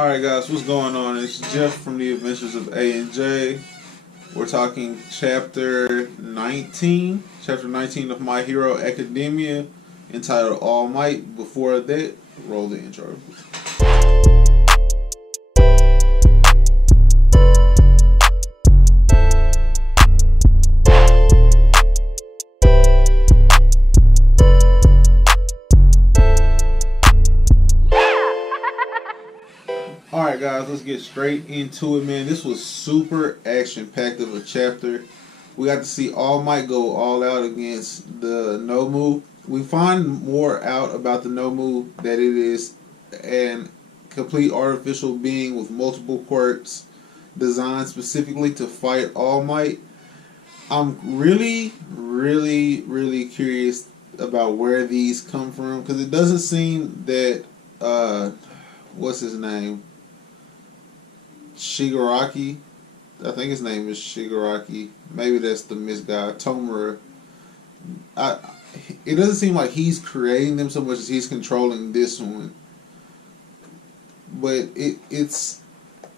Alright guys, what's going on? It's Jeff from the Adventures of A and J. We're talking chapter 19. Chapter 19 of My Hero Academia, entitled All Might. Before that, roll the intro. Alright guys, let's get straight into it, man. This was super action-packed of a chapter. We got to see All Might go all out against the Nomu. We find more out about the Nomu, that it is an complete artificial being with multiple quirks designed specifically to fight All Might. I'm really curious about where these come from, because it doesn't seem that, what's his name? Shigaraki, I think his name is Shigaraki. Maybe that's the Miss guy, Tomura. It doesn't seem like he's creating them so much as he's controlling this one. But it's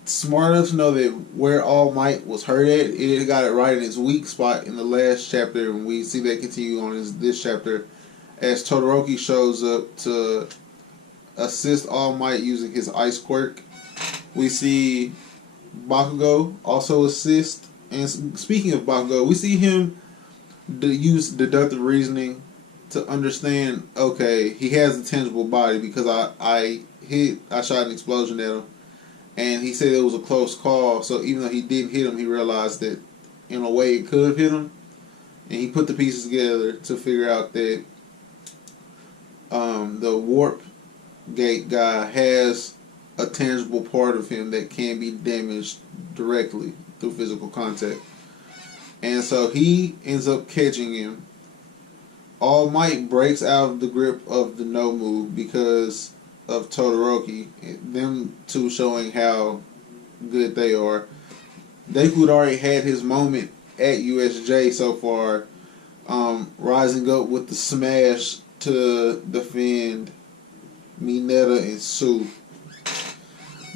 smart enough to know that where All Might was hurt at, it got it right in its weak spot in the last chapter, and we see that continue on in this chapter as Todoroki shows up to assist All Might using his ice quirk. We see Bakugo also assist, and speaking of Bakugo, we see him use deductive reasoning to understand, okay, he has a tangible body because I shot an explosion at him, and he said it was a close call, so even though he didn't hit him, he realized that in a way it could have hit him, and he put the pieces together to figure out that the warp gate guy has a tangible part of him that can be damaged directly through physical contact. And so he ends up catching him. All Might breaks out of the grip of the Nomu because of Todoroki, them two showing how good they are. Deku had already had his moment at USJ so far, rising up with the smash to defend Mineta and Sue.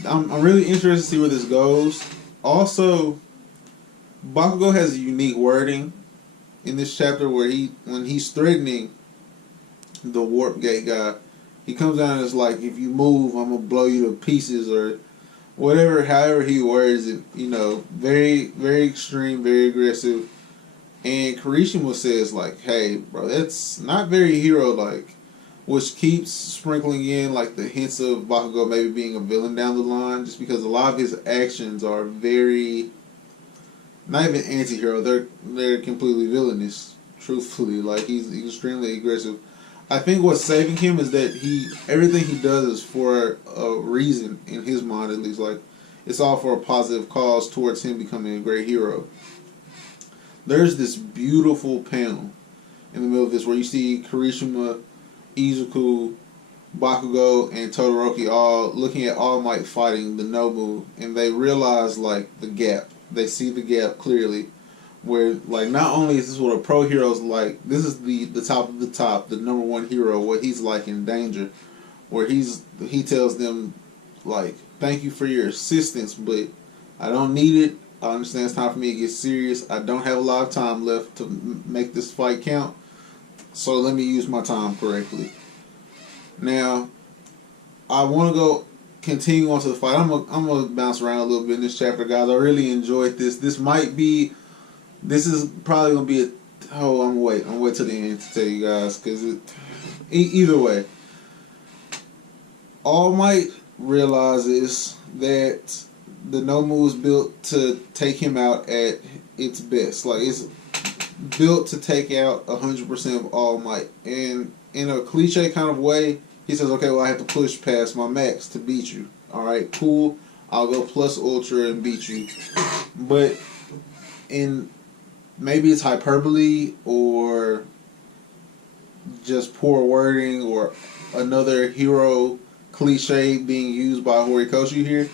I'm really interested to see where this goes. Also, Bakugo has a unique wording in this chapter where when he's threatening the warp gate guy, he comes down and is like, if you move, I'm going to blow you to pieces, or whatever, however he words it, very extreme, very aggressive. And Kirishima says like, hey bro, that's not very hero-like, which keeps sprinkling in like the hints of Bakugo maybe being a villain down the line, just because a lot of his actions are very, not even anti-hero, they're completely villainous, truthfully. Like, he's extremely aggressive. I think what's saving him is that everything he does is for a reason, in his mind at least. Like, it's all for a positive cause towards him becoming a great hero. There's this beautiful panel in the middle of this where you see Kirishima, Izuku, Bakugo, and Todoroki all looking at All Might fighting the Nomu, and they realize like the gap. They see the gap clearly, where like not only is this what a pro hero's like, this is the top of the top, the number one hero, what he's like in danger, where he tells them like, thank you for your assistance, but I don't need it. I understand it's time for me to get serious. I don't have a lot of time left to make this fight count, so let me use my time correctly. Now, I want to continue on to the fight. I'm gonna bounce around a little bit in this chapter, guys. I really enjoyed this. This is probably gonna be I'm gonna wait till the end to tell you guys, because either way, All Might realizes that the Nomu is built to take him out at its best. Like, it's built to take out 100% of All Might. And in a cliche kind of way, he says, okay, well, I have to push past my max to beat you. Alright, cool. I'll go plus ultra and beat you. But maybe it's hyperbole or just poor wording or another hero cliche being used by Horikoshi here.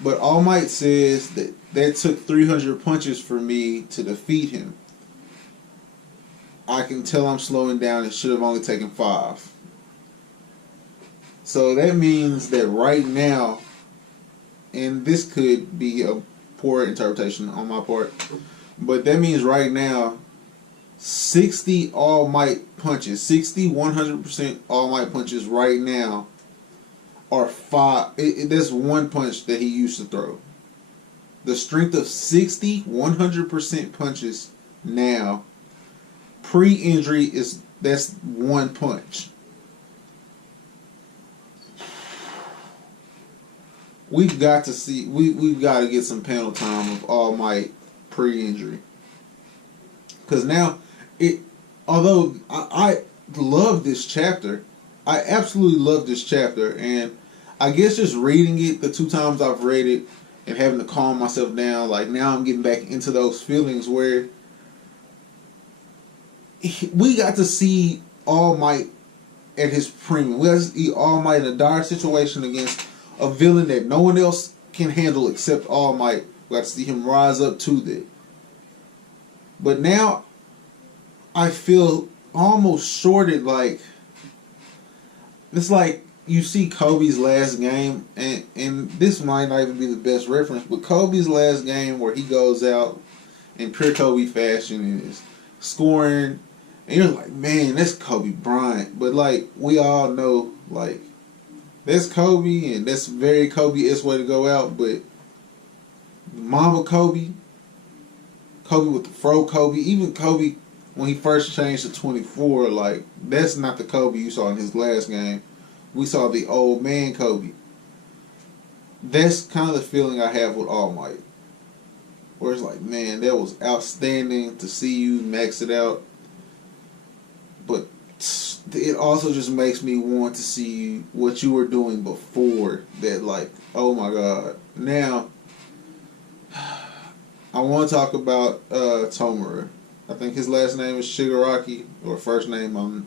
But All Might says that took 300 punches for me to defeat him. I can tell I'm slowing down. It should have only taken 5. So that means that right now and this could be a poor interpretation on my part, but that means right now 60 All Might punches, 100% All Might punches right now are five. That's one punch that he used to throw. The strength of 60 100% punches now, pre-injury, that's one punch. We've got to see. We've got to get some panel time of All Might pre-injury, because now although I love this chapter, I absolutely love this chapter, and I guess just reading it the 2 times I've read it and having to calm myself down, like now I'm getting back into those feelings where we got to see All Might at his premium. We got to see All Might in a dire situation against a villain that no one else can handle except All Might. We got to see him rise up to that. But now I feel almost shorted. Like, it's like you see Kobe's last game, and this might not even be the best reference, but Kobe's last game where he goes out in pure Kobe fashion and is scoring, and you're like, man, that's Kobe Bryant. But like, we all know, like, that's Kobe, and that's very Kobe-esque way to go out. But Mama Kobe with the fro Kobe, even Kobe when he first changed to 24, like, that's not the Kobe you saw in his last game. We saw the old man Kobe. That's kind of the feeling I have with All Might, where it's like, man, that was outstanding to see you max it out, but it also just makes me want to see what you were doing before that. Like, oh my God. Now, I want to talk about Tomura. I think his last name is Shigaraki, or first name.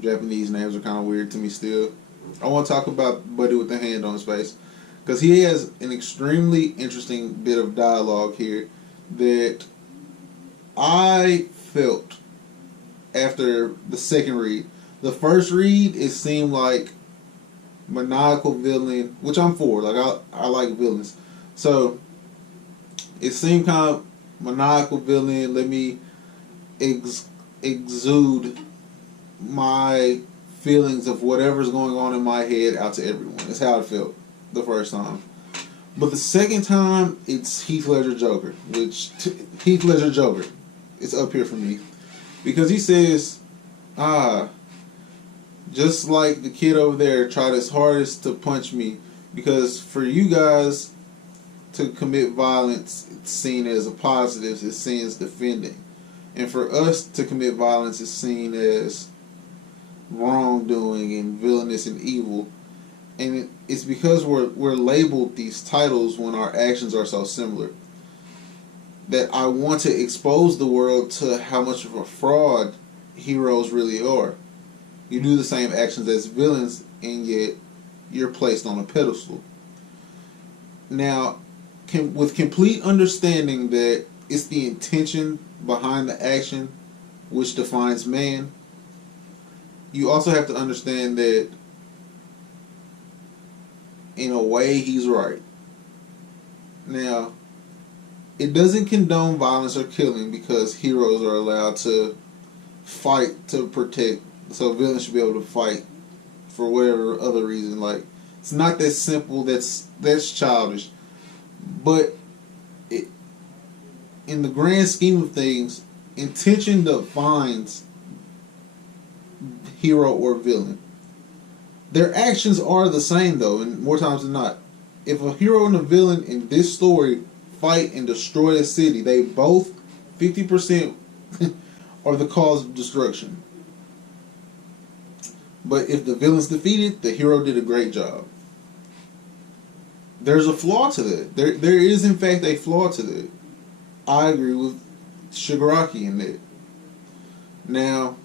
Japanese names are kind of weird to me still. I want to talk about Buddy with the Hand on his face, because he has an extremely interesting bit of dialogue here that I felt after the second read. The first read, it seemed like maniacal villain, which I'm for. Like, I like villains. So it seemed kind of maniacal villain. Let me exude my feelings of whatever's going on in my head out to everyone. That's how it felt the first time. But the second time, it's Heath Ledger Joker, Heath Ledger Joker, it's up here for me. Because he says, just like the kid over there tried his hardest to punch me, because for you guys to commit violence, it's seen as a positive, it's seen as defending. And for us to commit violence, it's seen as wrongdoing and villainous and evil. And it's because we're labeled these titles when our actions are so similar, that I want to expose the world to how much of a fraud heroes really are. You do the same actions as villains, and yet you're placed on a pedestal. Now, with complete understanding that it's the intention behind the action which defines man, you also have to understand that in a way he's right. Now, it doesn't condone violence or killing, because heroes are allowed to fight to protect, so villains should be able to fight for whatever other reason. Like, it's not that simple. That's childish. But in the grand scheme of things, intention defines hero or villain. Their actions are the same, though, and more times than not. If a hero and a villain in this story fight and destroy a city, they both 50% are the cause of destruction. But if the villain's defeated, the hero did a great job. There's a flaw to that. There is, in fact, a flaw to that. I agree with Shigaraki in that. Now,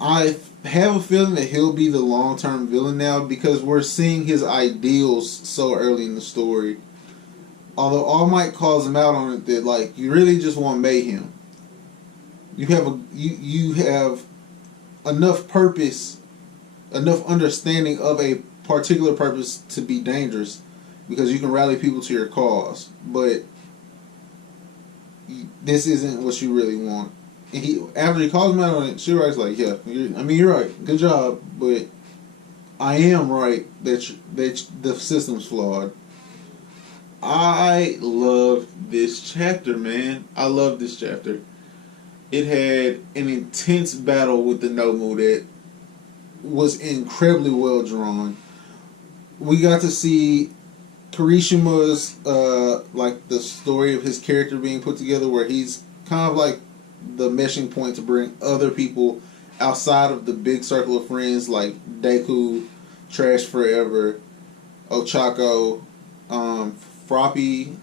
I have a feeling that he'll be the long-term villain now, because we're seeing his ideals so early in the story. Although All Might calls him out on it, that, like, you really just want mayhem. You have enough purpose, enough understanding of a particular purpose to be dangerous. because you can rally people to your cause, but this isn't what you really want. And after he calls him out on it, Shigaraki's like, yeah, you're right, good job, but I am right that the system's flawed. I love this chapter, man. I love this chapter. It had an intense battle with the Nomu that was incredibly well drawn. We got to see Kirishima's like the story of his character being put together, where he's kind of like the meshing point to bring other people outside of the big circle of friends like Deku, Trash Forever, Ochako, Froppy,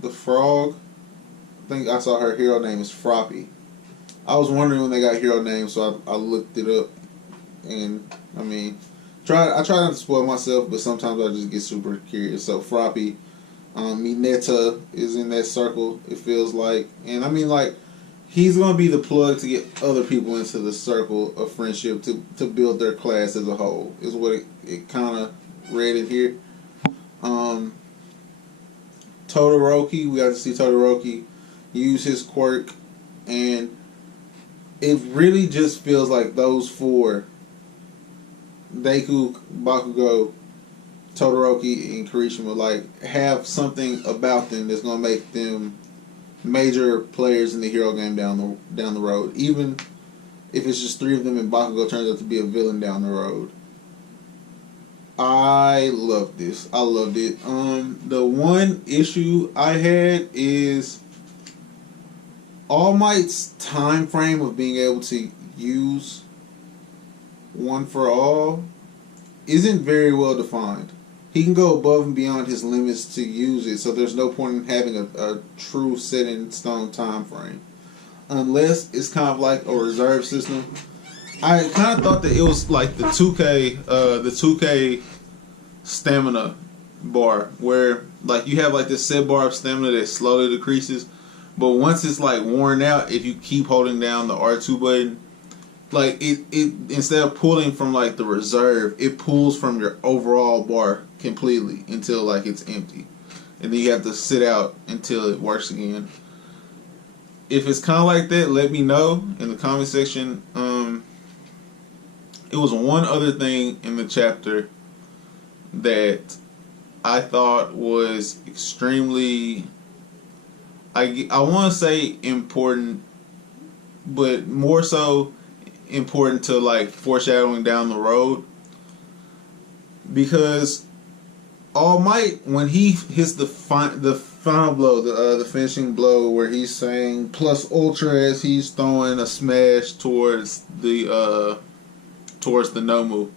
the frog. I think I saw her hero name is Froppy. I was wondering when they got hero names, so I looked it up. And I mean, I try not to spoil myself, but sometimes I just get super curious. So Froppy, Mineta is in that circle, it feels like. And I mean, like, he's going to be the plug to get other people into the circle of friendship to build their class as a whole, is what it kind of read in here. Todoroki, we got to see Todoroki use his quirk, and it really just feels like those four, Deku, Bakugo, Todoroki, and Kirishima, like, have something about them that's going to make them major players in the hero game down the road. Even if it's just three of them and Bakugo turns out to be a villain down the road. I love this. I loved it. The one issue I had is All Might's time frame of being able to use One for All isn't very well defined. He can go above and beyond his limits to use it, so there's no point in having a true set in stone time frame, unless it's kind of like a reserve system. I kind of thought that it was like the 2K stamina bar, where like you have like this set bar of stamina that slowly decreases, but once it's like worn out, if you keep holding down the R2 button, like it instead of pulling from like the reserve, it pulls from your overall bar completely until like it's empty, and then you have to sit out until it works again. If it's kind of like that, let me know in the comment section. It was one other thing in the chapter that I thought was extremely, I want to say important, but more so important to like foreshadowing down the road, because All Might, when he hits the final blow, the finishing blow, where he's saying plus ultra as he's throwing a smash towards the Nomu,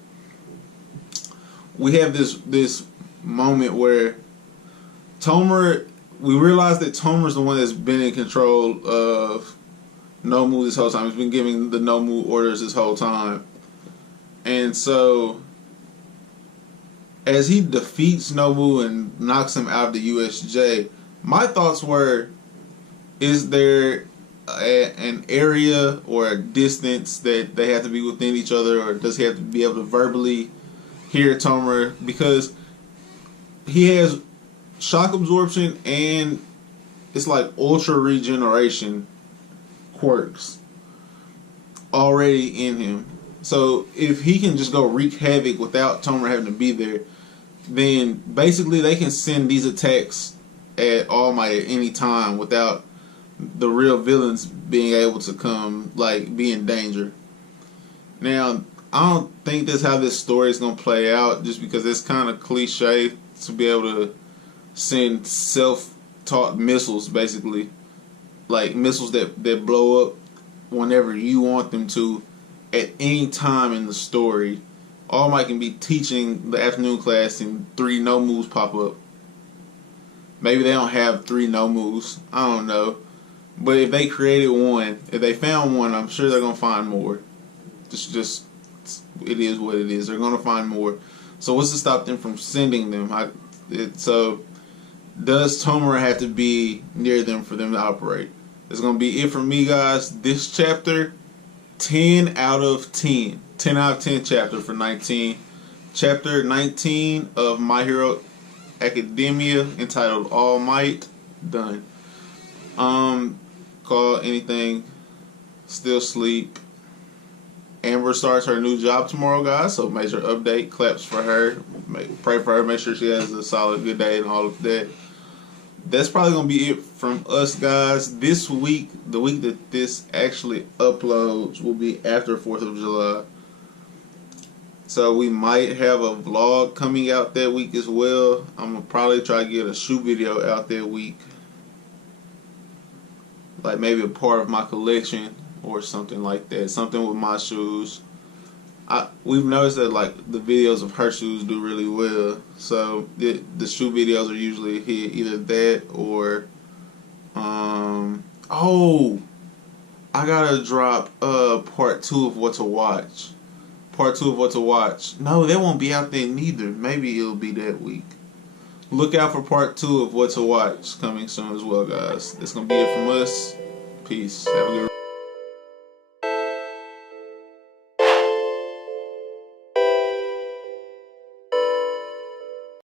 we have this moment where we realize that Tomer's the one that's been in control of Nomu this whole time. He's been giving the Nomu orders this whole time. And so, as he defeats Nomu and knocks him out of the USJ, my thoughts were, is there an area or a distance that they have to be within each other, or does he have to be able to verbally hear Tomer? Because he has shock absorption and it's like ultra regeneration quirks already in him. So if he can just go wreak havoc without Tomer having to be there, then basically they can send these attacks at All Might at any time without the real villains being able to come, like, be in danger. Now, I don't think that's how this story is going to play out, just because it's kind of cliche to be able to send self-taught missiles, basically. Like, missiles that blow up whenever you want them to at any time in the story. All Might can be teaching the afternoon class and 3 Nomus pop up. Maybe they don't have 3 Nomus. I don't know. But if they created one, if they found one, I'm sure they're going to find more. Just it is what it is. They're going to find more. So what's to stop them from sending them? So does Tomer have to be near them for them to operate? That's going to be it for me, guys. This chapter, 10 out of 10. 10 out of 10 chapter for 19. Chapter 19 of My Hero Academia entitled All Might, done. Call anything, still sleep. Amber starts her new job tomorrow, guys, so major update, claps for her, pray for her, make sure she has a solid good day and all of that. That's probably going to be it from us, guys. This week, the week that this actually uploads, will be after 4th of July. So we might have a vlog coming out that week as well. I'm going to probably try to get a shoe video out that week. Like maybe a part of my collection or something like that. Something with my shoes. We've noticed that like the videos of her shoes do really well, so the shoe videos are usually either that or oh, I gotta drop part 2 of what to watch. Part 2 of what to watch. No, that won't be out there neither. Maybe it'll be that week. Look out for part 2 of what to watch coming soon as well, guys. That's gonna be it from us. Peace. Have a good